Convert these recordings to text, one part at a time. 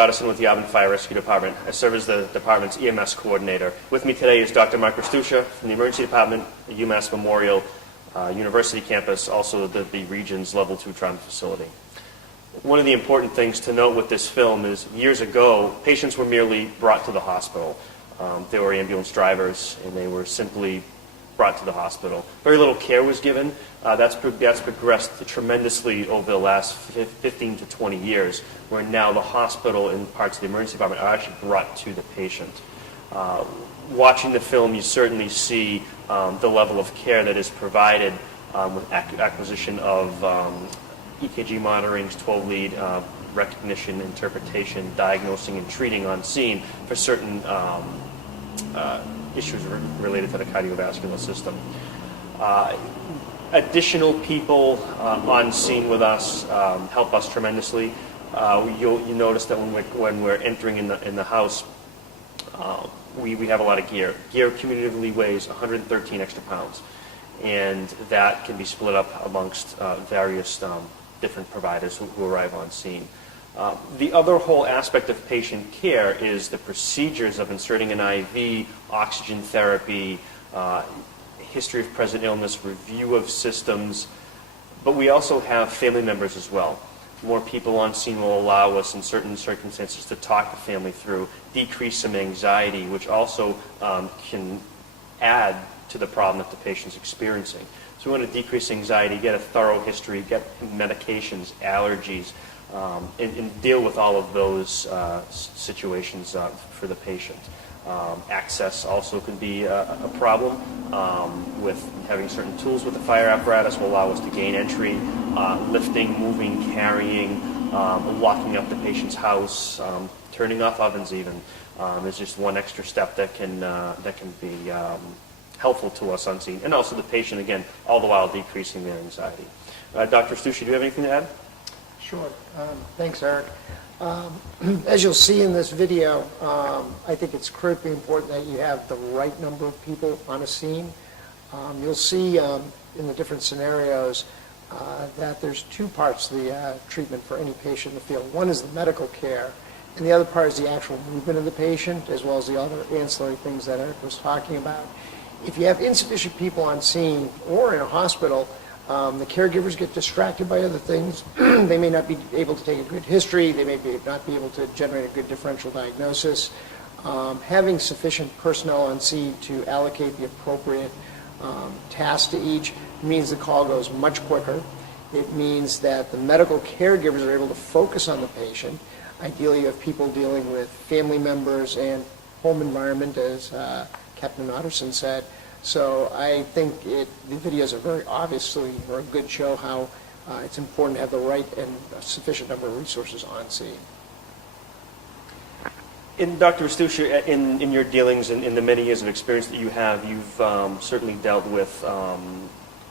Goddison with the Auburn Fire Rescue Department. I serve as the department's EMS coordinator. With me today is Dr. Mark Restuccia from the Emergency Department at UMass Memorial University campus, also the region's Level 2 trauma facility. One of the important things to note with this film is years ago, patients were merely brought to the hospital. They were ambulance drivers, and they were simply brought to the hospital. Very little care was given. That's progressed tremendously over the last 15 to 20 years, where now the hospital and parts of the emergency department are actually brought to the patient. Watching the film, you certainly see the level of care that is provided with acquisition of EKG monitorings, 12-lead recognition, interpretation, diagnosing, and treating on scene for certain issues related to the cardiovascular system. Additional people on scene with us help us tremendously. You notice that when we're entering in the house, we have a lot of gear. Gear cumulatively weighs 113 extra pounds, and that can be split up amongst various different providers who arrive on scene. The other whole aspect of patient care is the procedures of inserting an IV, oxygen therapy, history of present illness, review of systems, but we also have family members as well. More people on scene will allow us in certain circumstances to talk the family through, decrease some anxiety, which also can add to the problem that the patient's experiencing. So we want to decrease anxiety, get a thorough history, get medications, allergies, and deal with all of those situations for the patient. Access also can be a problem with having certain tools with the fire apparatus will allow us to gain entry, lifting, moving, carrying, locking up the patient's house, turning off ovens even is just one extra step that can be helpful to us on scene, and also the patient, again, all the while decreasing their anxiety. Dr. Restuccia, do you have anything to add? Sure. Thanks, Eric. As you'll see in this video, I think it's critically important that you have the right number of people on a scene. You'll see in the different scenarios that there's two parts to the treatment for any patient in the field. One is the medical care, and the other part is the actual movement of the patient, as well as the other ancillary things that Eric was talking about. If you have insufficient people on scene or in a hospital, the caregivers get distracted by other things. They may not be able to take a good history. They may not be able to generate a good differential diagnosis. Having sufficient personnel on scene to allocate the appropriate tasks to each means the call goes much quicker. It means that the medical caregivers are able to focus on the patient. Ideally, you have people dealing with family members and home environment, as Captain Otterson said. So I think the videos are very obviously a good show how it's important to have the right and sufficient number of resources on scene. In Dr. Restuccia, in your dealings and in the many years of experience that you have, you've certainly dealt with,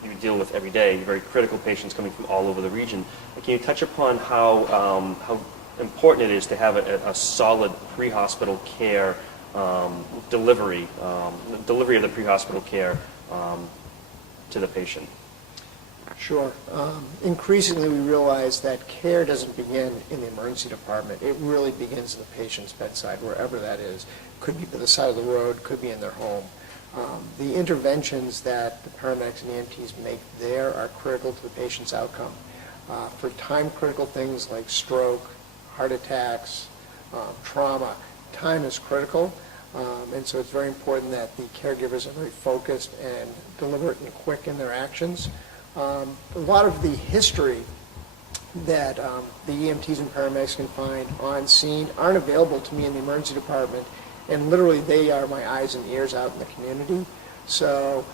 you deal with every day, very critical patients coming from all over the region. Can you touch upon how important it is to have a solid pre-hospital care delivery of the pre-hospital care to the patient? Sure. Increasingly, we realize that care doesn't begin in the emergency department. It really begins in the patient's bedside, wherever that is. Could be by the side of the road, could be in their home. The interventions that the paramedics and EMTs make there are critical to the patient's outcome. For time-critical things like stroke, heart attacks, trauma, time is critical, and so it's very important that the caregivers are very focused and deliberate and quick in their actions. A lot of the history that the EMTs and paramedics can find on scene aren't available to me in the emergency department, and literally they are my eyes and ears out in the community. So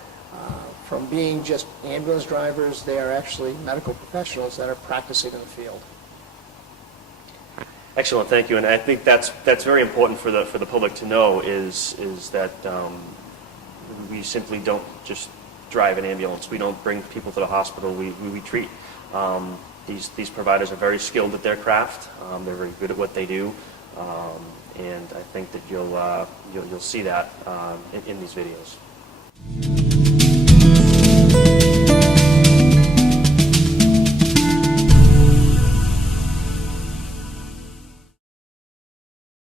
from being just ambulance drivers, they are actually medical professionals that are practicing in the field. Excellent, thank you. And I think that's very important for the public to know is that we simply don't just drive an ambulance. We don't bring people to the hospital. We treat. These providers are very skilled at their craft. They're very good at what they do, and I think that you'll see that in these videos.